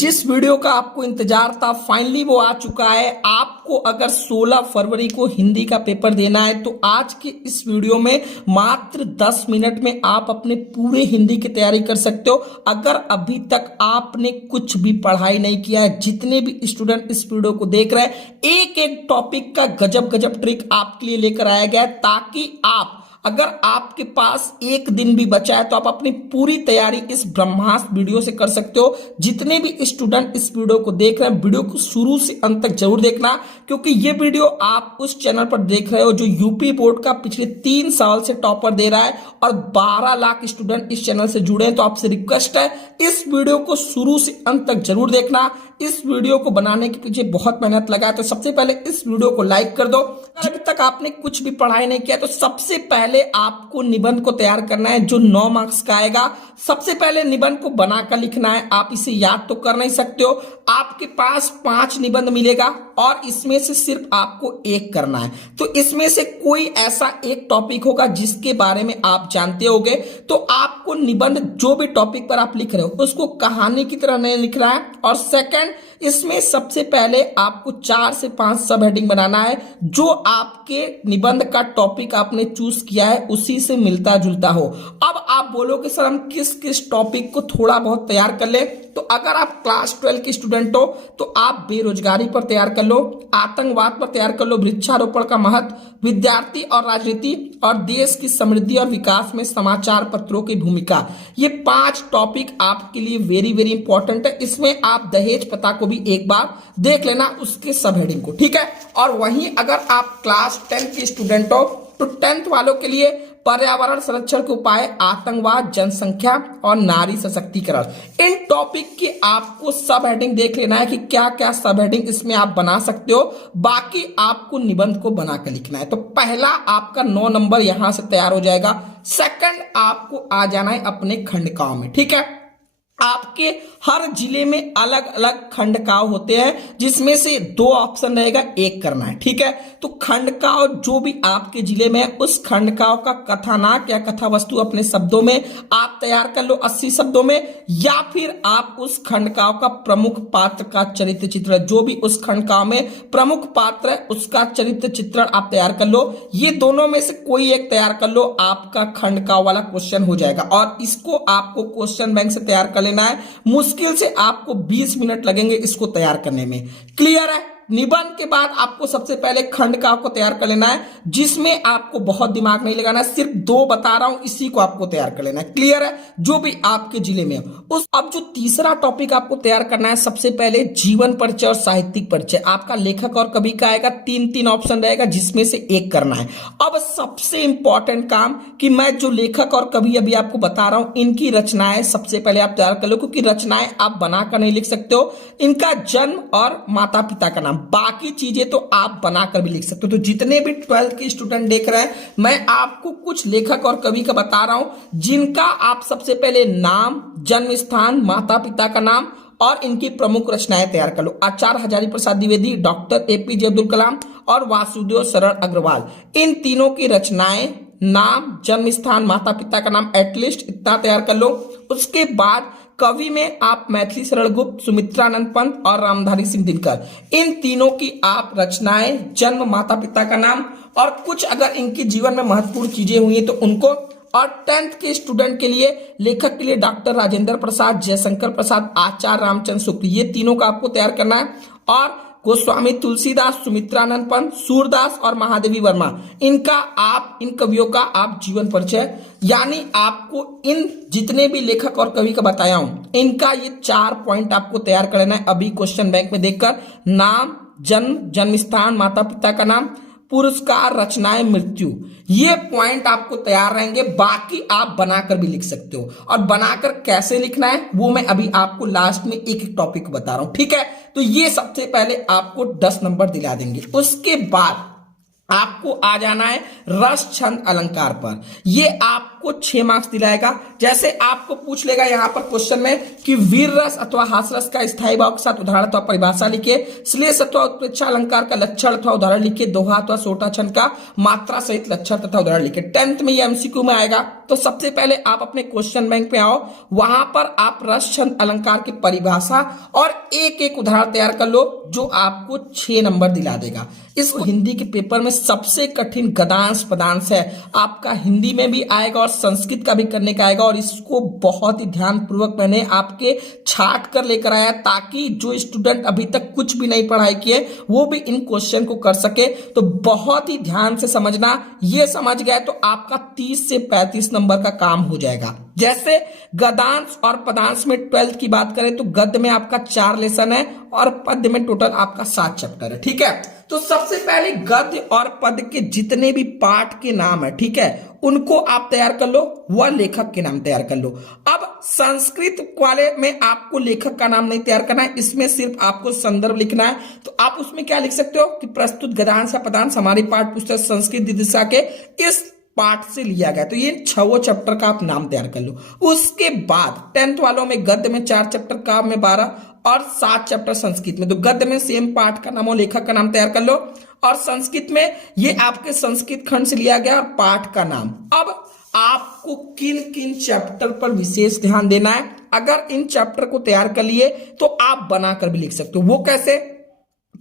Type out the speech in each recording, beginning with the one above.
जिस वीडियो का आपको इंतजार था फाइनली वो आ चुका है। आपको अगर 16 फरवरी को हिंदी का पेपर देना है तो आज के इस वीडियो में मात्र 10 मिनट में आप अपने पूरे हिंदी की तैयारी कर सकते हो। अगर अभी तक आपने कुछ भी पढ़ाई नहीं किया है, जितने भी स्टूडेंट इस वीडियो को देख रहे हैं, एक एक टॉपिक का गजब गजब ट्रिक आपके लिए लेकर आया गया है, ताकि आप, अगर आपके पास एक दिन भी बचा है तो आप अपनी पूरी तैयारी इस ब्रह्मास्त्र वीडियो से कर सकते हो। जितने भी स्टूडेंट इस वीडियो को देख रहे हैं, वीडियो को शुरू से अंत तक जरूर देखना, क्योंकि ये वीडियो आप उस चैनल पर देख रहे हो जो यूपी बोर्ड का पिछले 3 साल से टॉपर दे रहा है और 12 लाख स्टूडेंट इस चैनल से जुड़े हैं। तो आपसे रिक्वेस्ट है, इस वीडियो को शुरू से अंत तक जरूर देखना। इस वीडियो को बनाने के पीछे बहुत मेहनत लगा है, तो सबसे पहले इस वीडियो को लाइक कर दो। अभी तक आपने कुछ भी पढ़ाई नहीं किया तो सबसे पहले आपको निबंध को तैयार करना है, जो 9 मार्क्स का आएगा। सबसे पहले निबंध को बनाकर लिखना है। आप इसे याद तो कर नहीं सकते हो। आपके पास 5 निबंध मिलेगा और इसमें से सिर्फ आपको एक करना है। तो इसमें से कोई ऐसा एक टॉपिक होगा जिसके बारे में आप जानते होगे, तो आपको निबंध जो भी टॉपिक पर आप लिख रहे हो उसको कहानी की तरह नहीं लिख रहा है। और सेकंड, इसमें सबसे पहले आपको 4 से 5 सब हेडिंग बनाना है, जो आपके निबंध का टॉपिक आपने चूज किया है उसी से मिलता जुलता हो। अब आप बोलोगे सर हम किस किस टॉपिक को थोड़ा बहुत तैयार कर ले, तो अगर आप क्लास 12 के स्टूडेंट हो तो आप बेरोजगारी पर तैयार कर लो, आतंकवाद पर तैयार कर लो, वृक्षारोपण का महत्व, विद्यार्थी और राजनीति, और देश की समृद्धि और विकास में समाचार पत्रों की भूमिका। ये 5 टॉपिक आपके लिए वेरी वेरी इंपॉर्टेंट है। इसमें आप दहेज प्रथा को भी एक बार देख लेना, उसके सब हेडिंग को, ठीक है। और वहीं अगर आप क्लास 10 के स्टूडेंट हो तो 10th वालों के लिए पर्यावरण संरक्षण के उपाय, आतंकवाद, जनसंख्या और नारी सशक्तिकरण, इन टॉपिक की आपको सब हेडिंग देख लेना है कि क्या क्या सब हेडिंग इसमें आप बना सकते हो। बाकी आपको निबंध को बनाकर लिखना है। तो पहला आपका 9 नंबर यहां से तैयार हो जाएगा। सेकंड, आपको आ जाना है अपने खंडकाओं में, ठीक है। आपके हर जिले में अलग अलग खंडकाव होते हैं, जिसमें से 2 ऑप्शन रहेगा, एक करना है, ठीक है। तो खंडकाव जो भी आपके जिले में है, उस खंडकाव का कथानक या कथा वस्तु अपने शब्दों में आप तैयार कर लो, 80 शब्दों में, या फिर आप उस खंडकाव का प्रमुख पात्र का चरित्र चित्रण, जो भी उस खंडकाव में प्रमुख पात्र है उसका चरित्र चित्रण आप तैयार कर लो। ये दोनों में से कोई एक तैयार कर लो, आपका खंडकाव वाला क्वेश्चन हो जाएगा। और इसको आपको क्वेश्चन बैंक से तैयार कर लेना है। मुश्किल से आपको 20 मिनट लगेंगे इसको तैयार करने में। क्लियर है। निबंध के बाद आपको सबसे पहले खंडकाव को तैयार कर लेना है, जिसमें आपको बहुत दिमाग नहीं लगाना है, सिर्फ 2 बता रहा हूं, इसी को आपको तैयार कर लेना है। क्लियर है, जो भी आपके जिले में हो। अब जो तीसरा टॉपिक आपको तैयार करना है, सबसे पहले जीवन परिचय और साहित्यिक परिचय। आपका लेखक और कवि का आएगा, 3-3 ऑप्शन रहेगा, जिसमें से एक करना है। अब सबसे इंपॉर्टेंट काम कि मैं जो लेखक और कवि अभी आपको बता रहा हूं, इनकी रचनाएं सबसे पहले आप तैयार कर लो, क्योंकि रचनाएं आप बनाकर नहीं लिख सकते हो। इनका जन्म और माता पिता का नाम, बाकी चीजें तो आप बनाकर भी लिख सकते हो। तो जितने भी 12th के स्टूडेंट देख रहे हैं, मैं आपको कुछ लेखक और कवि का बता रहा हूं, जिनका आप सबसे पहले नाम, जन्म स्थान, माता पिता का नाम और इनकी प्रमुख रचनाएं तैयार कर लो। आचार्य हजारी प्रसाद द्विवेदी, डॉक्टर APJ अब्दुल कलाम और वासुदेव शरण अग्रवाल, इन तीनों की रचनाएं, नाम, जन्म स्थान, माता पिता का नाम, एटलीस्ट इतना तैयार कर लो। उसके बाद कवि में आप मैथिली शरण गुप्त, सुमित्रानंद पंत और रामधारी सिंह दिनकर, इन तीनों की आप रचनाएं, जन्म, माता पिता का नाम और कुछ अगर इनके जीवन में महत्वपूर्ण चीजें हुई हैं तो उनको। और 10th के स्टूडेंट के लिए, लेखक के लिए डॉक्टर राजेंद्र प्रसाद, जयशंकर प्रसाद, आचार्य रामचंद्र शुक्ल, ये तीनों का आपको तैयार करना है। और गोस्वामी तुलसीदास, सुमित्रानंद पंत, सूरदास और महादेवी वर्मा, इन कवियों का आप जीवन परिचय, यानी आपको इन जितने भी लेखक और कवि का बताया हूं, इनका ये 4 पॉइंट आपको तैयार करना है अभी क्वेश्चन बैंक में देखकर। नाम, जन्म, जन्म स्थान, माता पिता का नाम, पुरस्कार, रचनाएं, मृत्यु, ये पॉइंट आपको तैयार रहेंगे। बाकी आप बनाकर भी लिख सकते हो, और बनाकर कैसे लिखना है वो मैं अभी आपको लास्ट में एक एक टॉपिक बता रहा हूं, ठीक है। तो ये सबसे पहले आपको 10 नंबर दिला देंगे। उसके बाद आपको आ जाना है रस, छंद, अलंकार पर। ये आप आपको 6 मार्क्स दिलाएगा। जैसे आपको पूछ लेगा यहाँ पर क्वेश्चन में कि वीर रस अथवा हास्यरस का स्थायी भाव के साथ उदाहरण अथवा परिभाषा लिखिए, श्लेष अथवा उत्प्रेक्षा अलंकार का लक्षण अथवा उदाहरण लिखिए, दोहा अथवा सोटा छंद का मात्रा सहित लक्षण तथा उदाहरण लिखिए। 10th में ये एमसीक्यू में आएगा। तो सबसे पहले आप अपने क्वेश्चन बैंक पे आओ, वहां पर आप रस छंद अलंकार की परिभाषा और एक एक उदाहरण तैयार कर लो जो आपको 6 नंबर दिला देगा। इस हिंदी के पेपर में सबसे कठिन गद्यांश पदांश है, आपका हिंदी में भी आएगा और संस्कृत का भी करने का आएगा, और इसको बहुत ही ध्यान पूर्वक मैंने आपके छाट कर लेकर आया ताकि जो स्टूडेंट अभी तक कुछ भी नहीं पढ़ाई किए वो भी इन क्वेश्चन को कर सके। तो बहुत ही ध्यान से समझना, ये समझ गए तो आपका 30 से 35 नंबर का काम हो जाएगा। जैसे गद्यांश और पदांश में 12th की बात करें तो गद्य में आपका 4 लेसन है और पद्य में टोटल आपका 7 चैप्टर है। ठीक है, तो सबसे पहले गद्य और पद्य के जितने भी पाठ के नाम है, ठीक है, उनको आप तैयार कर लो, वह लेखक के नाम तैयार कर लो। अब संस्कृत वाले में आपको लेखक का नाम नहीं तैयार करना है, इसमें सिर्फ आपको संदर्भ लिखना है। तो आप उसमें क्या लिख सकते हो कि प्रस्तुत गद्यांश या पदांश हमारी पाठ पुस्तक संस्कृत दिशा के इस पाठ से लिया गया। तो ये 6 चैप्टर का आप नाम तैयार कर लो। उसके बाद 10th वालों में गद्य में 4 चैप्टर, काव्य में 12 और 7 चैप्टर संस्कृत में। तो गद्य में सेम पाठ का नाम और लेखक का नाम तैयार कर लो, और संस्कृत में ये आपके संस्कृत खंड से लिया गया पाठ का नाम। अब आपको किन किन चैप्टर पर विशेष ध्यान देना है, अगर इन चैप्टर को तैयार कर लिए तो आप बनाकर भी लिख सकते हो। वो कैसे?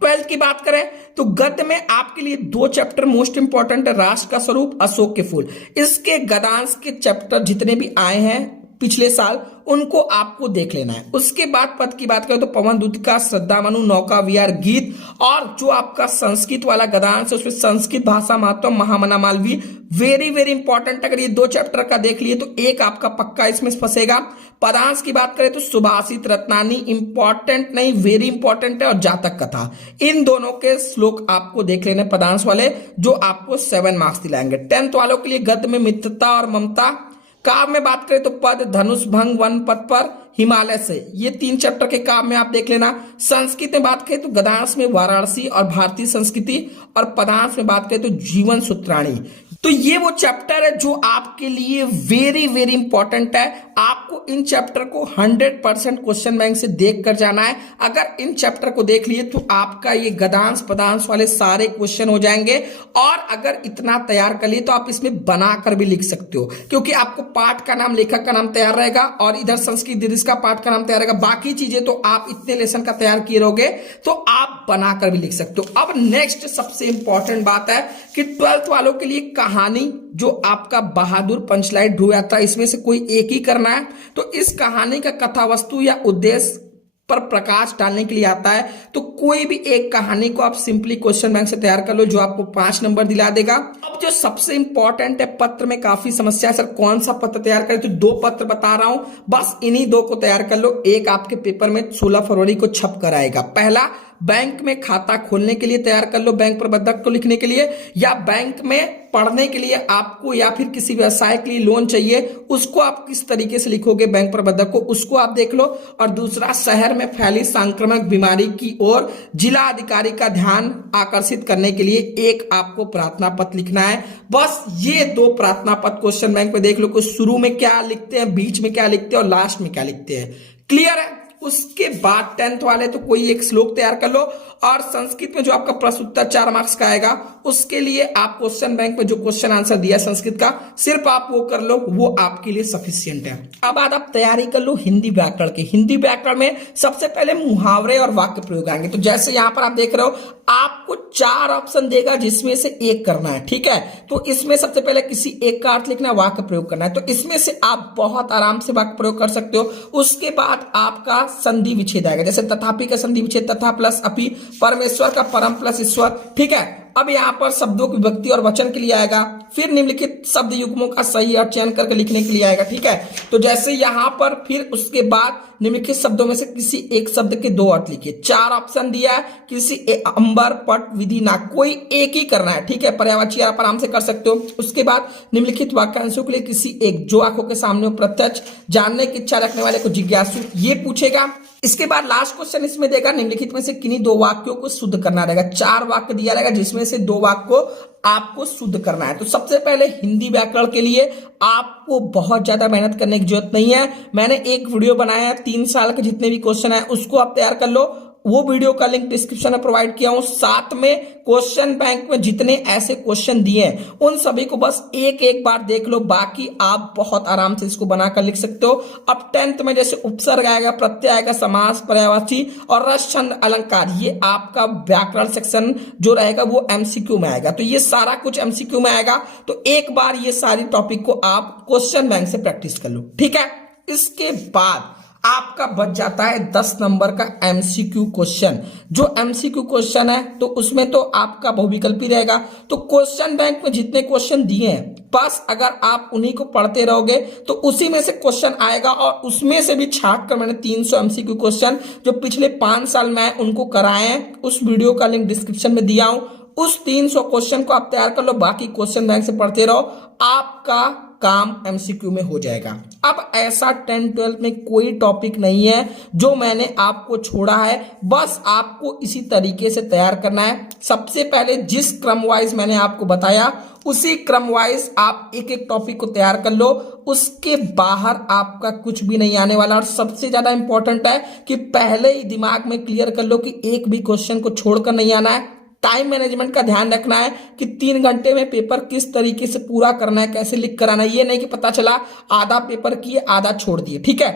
12th की बात करें तो गद्य में आपके लिए 2 चैप्टर मोस्ट इंपॉर्टेंट है, राष्ट्र का स्वरूप, अशोक के फूल। इसके गद्यांश के चैप्टर जितने भी आए हैं पिछले साल उनको आपको देख लेना है। उसके बाद पद की बात करें तो पवन दूतिका, श्रद्धा मनु, नौका विहार, गीत, और जो आपका संस्कृत वाला गद्यांश है उसमें संस्कृत भाषा महत्व, महामना मालवीय, वेरी वेरी इंपॉर्टेंट। अगर ये 2 चैप्टर का देख लिए तो एक आपका पक्का इसमें फंसेगा। पदांश की बात करें तो सुभाषित, रत्नानी, इंपॉर्टेंट नहीं वेरी इंपॉर्टेंट है, और जातक कथा, इन दोनों के श्लोक आपको देख लेने पदांश वाले, जो आपको 7 मार्क्स दिलाएंगे। 10th वालों के लिए गद्य में मित्रता और ममता, काव्य में बात करें तो पद, धनुष, भंग, वन पद पर, हिमालय से, ये 3 चैप्टर के काव्य में आप देख लेना। संस्कृत में बात करें तो गद्यांश में वाराणसी और भारतीय संस्कृति, और पदांश में बात करें तो जीवन सूत्राणी। तो ये वो चैप्टर है जो आपके लिए वेरी वेरी इंपॉर्टेंट है। आपको इन चैप्टर को 100% क्वेश्चन बैंक से देख कर जाना है। अगर इन चैप्टर को देख लिए तो आपका ये गद्यांश पदांश वाले सारे क्वेश्चन हो जाएंगे, और अगर इतना तैयार कर लिए तो आप इसमें बनाकर भी लिख सकते हो, क्योंकि आपको पाठ का नाम, लेखक का नाम तैयार रहेगा, और इधर संस्कृत का पाठ का नाम तैयार रहेगा। बाकी चीजें तो आप इतने लेसन का तैयार किए रहोगे तो आप बनाकर भी लिख सकते हो। अब नेक्स्ट सबसे इंपॉर्टेंट बात है कि 12th वालों के लिए कहानी, जो आपका बहादुर, पंचलाइट, ध्रुव यात्रा, इसमें से कोई एक ही करना है। तो इस कहानी का कथा वस्तु या उद्देश्य पर प्रकाश डालने के लिए आता है, तो कोई भी एक कहानी को आप सिंपली क्वेश्चन बैंक से तैयार कर लो, जो आपको 5 नंबर दिला देगा। अब जो सबसे इंपॉर्टेंट है, पत्र में काफी समस्या है, सर कौन सा पत्र तैयार करें, तो 2 पत्र बता रहा हूं, बस इन्हीं 2 को तैयार कर लो। एक आपके पेपर में 16 फरवरी को छप कर आएगा। पहला, बैंक में खाता खोलने के लिए तैयार कर लो, बैंक प्रबंधक को लिखने के लिए, या बैंक में पढ़ने के लिए आपको, या फिर किसी व्यवसाय के लिए लोन चाहिए, उसको आप किस तरीके से लिखोगे बैंक प्रबंधक को, उसको आप देख लो। और दूसरा, शहर में फैली संक्रामक बीमारी की ओर जिला अधिकारी का ध्यान आकर्षित करने के लिए एक आपको प्रार्थना पत्र लिखना है। बस ये 2 प्रार्थना पत्र क्वेश्चन बैंक में देख लो कि शुरू में क्या लिखते हैं, बीच में क्या लिखते हैं और लास्ट में क्या लिखते हैं। क्लियर है? उसके बाद 10th वाले तो कोई एक श्लोक तैयार कर लो, और संस्कृत में जो आपका प्रश्न उत्तर 4 मार्क्स का आएगा, उसके लिए आप क्वेश्चन बैंक में जो क्वेश्चन आंसर दिया संस्कृत का, सिर्फ आप वो कर लो, वो आपके लिए सफिशिएंट है। अब बाद आप तैयारी कर लो हिंदी व्याकरण की। हिंदी व्याकरण में सबसे पहले मुहावरे और वाक्य प्रयोग आएंगे। तो जैसे यहां पर आप देख रहे हो, आपको 4 ऑप्शन देगा जिसमें से एक करना है, ठीक है। तो इसमें सबसे पहले किसी एक का अर्थ लिखना है, वाक्य प्रयोग करना है। तो इसमें से आप बहुत आराम से वाक्य प्रयोग कर सकते हो। उसके बाद आपका संधि विच्छेद आएगा, जैसे तथापि का संधि विच्छेद, तथा प्लस अपि, परमेश्वर का परम प्लस ईश्वर, ठीक है। अब यहां पर शब्दों की विभक्ति और वचन के लिए आएगा, फिर निम्नलिखित शब्द युग्मों का सही अर्थ चयन करके लिखने के लिए आएगा, ठीक है। तो जैसे यहां पर फिर उसके बाद निम्नलिखित शब्दों में से किसी एक शब्द के 2 अर्थ लिखिए। 4 ऑप्शन दिया है, किसी अंबर, पट, विधि, ना, कोई एक ही करना है, ठीक है। पर्यायवाची आप आराम से कर सकते हो। उसके बाद निम्नलिखित वाक्यांशों के लिए किसी एक, जो आंखों के सामने प्रत्यक्ष जानने की इच्छा रखने वाले को जिज्ञासु, ये पूछेगा। इसके बाद लास्ट क्वेश्चन इसमें देगा, निम्नलिखित में से किन्हीं 2 वाक्यों को शुद्ध करना रहेगा। 4 वाक्य दिया रहेगा जिसमें से 2 वाक्य को आपको शुद्ध करना है। तो सबसे पहले हिंदी व्याकरण के लिए आपको बहुत ज्यादा मेहनत करने की जरूरत नहीं है। मैंने एक वीडियो बनाया है, 3 साल के जितने भी क्वेश्चन है उसको आप तैयार कर लो। वो वीडियो का लिंक डिस्क्रिप्शन में प्रोवाइड किया हूं। साथ में क्वेश्चन बैंक में जितने ऐसे क्वेश्चन दिए हैं उन सभी को बस एक एक बार देख लो, बाकी आप बहुत आराम से इसको बनाकर लिख सकते हो। अब 10th में जैसे उपसर्ग आएगा, प्रत्यय आएगा, समास, पर्यायवाची और रस, छंद, अलंकार, ये आपका व्याकरण सेक्शन जो रहेगा वो एमसीक्यू में आएगा। तो ये सारा कुछ एमसीक्यू में आएगा। तो एक बार ये सारी टॉपिक को आप क्वेश्चन बैंक से प्रैक्टिस कर लो, ठीक है। इसके बाद आपका बच जाता है 10 नंबर का एमसीक्यू क्वेश्चन। जो एमसीक्यू क्वेश्चन है तो उसमें तो आपका बहुविकल्पी रहेगा। तो क्वेश्चन बैंक में जितने क्वेश्चन दिए हैं बस अगर आप उन्हीं को पढ़ते रहोगे तो उसी में से क्वेश्चन आएगा। और उसमें से भी छांट कर मैंने 300 एमसीक्यू क्वेश्चन जो पिछले 5 साल में उनको कराए हैं, उस वीडियो का लिंक डिस्क्रिप्शन में दिया हूं। उस 300 क्वेश्चन को आप तैयार कर लो, बाकी क्वेश्चन बैंक से पढ़ते रहो, आपका काम एमसीक्यू में हो जाएगा। अब ऐसा 10th-12th में कोई टॉपिक नहीं है जो मैंने आपको छोड़ा है, बस आपको इसी तरीके से तैयार करना है। सबसे पहले जिस क्रम वाइज मैंने आपको बताया उसी क्रम वाइज आप एक एक टॉपिक को तैयार कर लो, उसके बाहर आपका कुछ भी नहीं आने वाला। और सबसे ज्यादा इंपॉर्टेंट है कि पहले ही दिमाग में क्लियर कर लो कि एक भी क्वेश्चन को छोड़कर नहीं आना है। टाइम मैनेजमेंट का ध्यान रखना है कि 3 घंटे में पेपर किस तरीके से पूरा करना है, कैसे लिख कर आना है। ये नहीं कि पता चला आधा पेपर किए आधा छोड़ दिए, ठीक है।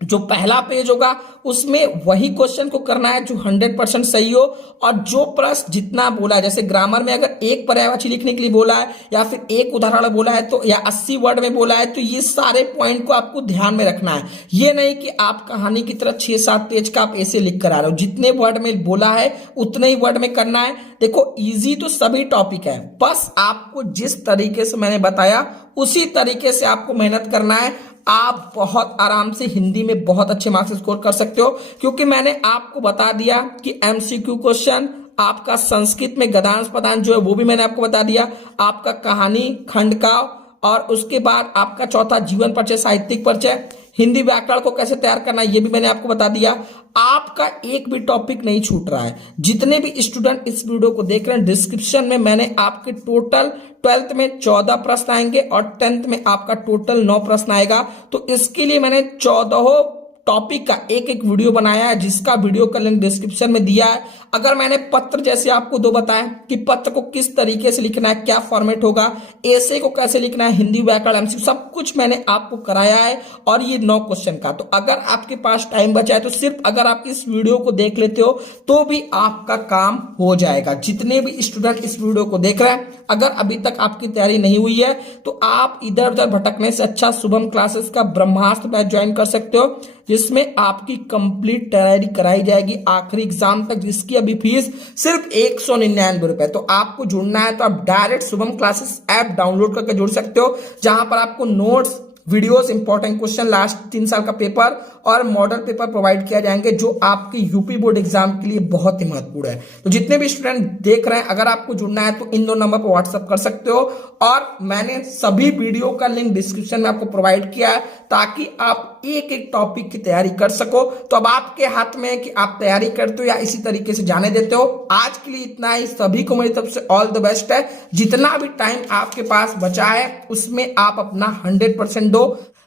जो पहला पेज होगा उसमें वही क्वेश्चन को करना है जो 100% सही हो। और जो प्रश्न जितना बोला है, जैसे ग्रामर में अगर एक पर्यायवाची लिखने के लिए बोला है या फिर एक उदाहरण बोला है तो या 80 वर्ड में बोला है, तो ये सारे पॉइंट को आपको ध्यान में रखना है। ये नहीं कि आप कहानी की तरह 6-7 पेज का आप ऐसे लिख कर आ रहे हो। जितने वर्ड में बोला है उतने ही वर्ड में करना है। देखो इजी तो सभी टॉपिक है, बस आपको जिस तरीके से मैंने बताया उसी तरीके से आपको मेहनत करना है। आप बहुत आराम से हिंदी में बहुत अच्छे मार्क्स स्कोर कर सकते हो, क्योंकि मैंने आपको बता दिया कि एमसीक्यू क्वेश्चन, आपका संस्कृत में गद्यांश पदांश जो है वो भी मैंने आपको बता दिया, आपका कहानी खंड का, और उसके बाद आपका चौथा जीवन परिचय, साहित्यिक परिचय, हिंदी व्याकरण को कैसे तैयार करना है ये भी मैंने आपको बता दिया। आपका एक भी टॉपिक नहीं छूट रहा है। जितने भी स्टूडेंट इस वीडियो को देख रहे हैं, डिस्क्रिप्शन में मैंने आपके टोटल 12th में 14 प्रश्न आएंगे और 10th में आपका टोटल 9 प्रश्न आएगा। तो इसके लिए मैंने 14 टॉपिक का एक एक वीडियो बनाया है, जिसका वीडियो का लिंक डिस्क्रिप्शन में दिया है। अगर मैंने पत्र जैसे आपको 2 बताया कि पत्र को किस तरीके से लिखना है, क्या फॉर्मेट होगा, एसे को कैसे लिखना है, हिंदी व्याकरण एमसीक्यू, सब कुछ मैंने आपको कराया है। और ये 9 क्वेश्चन का। तो अगर आपके पास टाइम बचा है तो सिर्फ अगर आप इस वीडियो को देख लेते हो तो भी आपका काम हो जाएगा। जितने भी स्टूडेंट इस वीडियो को देख रहे हैं, अगर अभी तक आपकी तैयारी नहीं हुई है तो आप इधर उधर भटकने से अच्छा शुभम क्लासेस का ब्रह्मास्त्र बैच ज्वाइन कर सकते हो, जिसमें आपकी कंप्लीट तैयारी कराई जाएगी आखिरी एग्जाम तक, जिसकी अभी फीस सिर्फ 199 रुपए। तो आपको जुड़ना है तो आप direct Shubham classes app download करके जुड़ सकते हो, जहां पर आपको notes, videos, important question, last 3 साल का पेपर और मॉडल पेपर प्रोवाइड किया जाएंगे, जो आपकी यूपी बोर्ड एग्जाम के लिए बहुत ही महत्वपूर्ण है। तो जितने भी स्टूडेंट देख रहे हैं, अगर आपको जुड़ना है तो इन 2 नंबर पर व्हाट्सएप कर सकते हो। और मैंने सभी वीडियो का लिंक डिस्क्रिप्शन में आपको प्रोवाइड किया है, ताकि आप एक एक टॉपिक की तैयारी कर सको। तो अब आपके हाथ में है कि आप तैयारी करते हो या इसी तरीके से जाने देते हो। आज के लिए इतना ही। सभी को मेरी तरफ से ऑल द बेस्ट है। जितना भी टाइम आपके पास बचा है उसमें आप अपना 100% दो,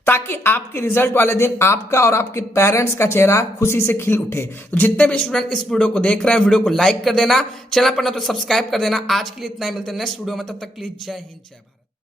ताकि आपके रिजल्ट वाले दिन आपका और आपके पेरेंट्स का चेहरा खुशी से खिल उठे। तो जितने भी स्टूडेंट इस वीडियो को देख रहे हैं, वीडियो को लाइक कर देना, चैनल पर ना तो सब्सक्राइब कर देना। आज के लिए इतना ही, मिलते हैं नेक्स्ट वीडियो में, तब तक के लिए जय हिंद, जय भारत।